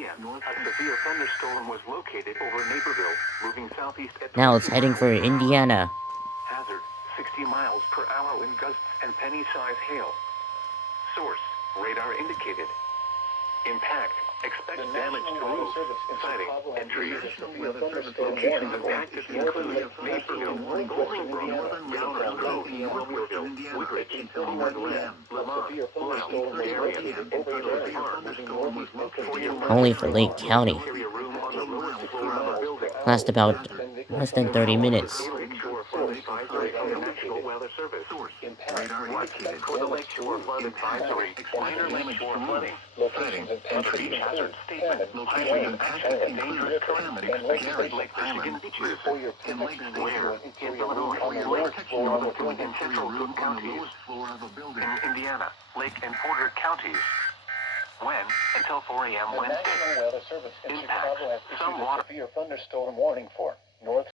p.m. A severe thunderstorm was located over Naperville, moving southeast at Now it's heading for Indiana. Hazard, 60 miles per hour wind gusts and penny-size hail. Source, radar indicated. Impact, expect damage to roofs, siding, and trees. Locations impacted include Naperville, Bolingbrook, Downers Grove, Yorkville, Woodridge, Northland, Lamont, Royal, Darien, and Butler Park. Only for Lake County. Last about less than 30 minutes. National Weather Service. For the Lakeshore Flood Advisory, minor lakeshore flooding, entry hazard statement, highly impacted and dangerous calamity expected Lake Michigan beaches, in Lake Square, in Illinois, Lake Northern and Central Cook counties, in Indiana, Lake and Porter counties. When? Until 4 a.m. Wednesday. National Weather Service in Impact. Chicago has issued Some a water. severe thunderstorm warning for North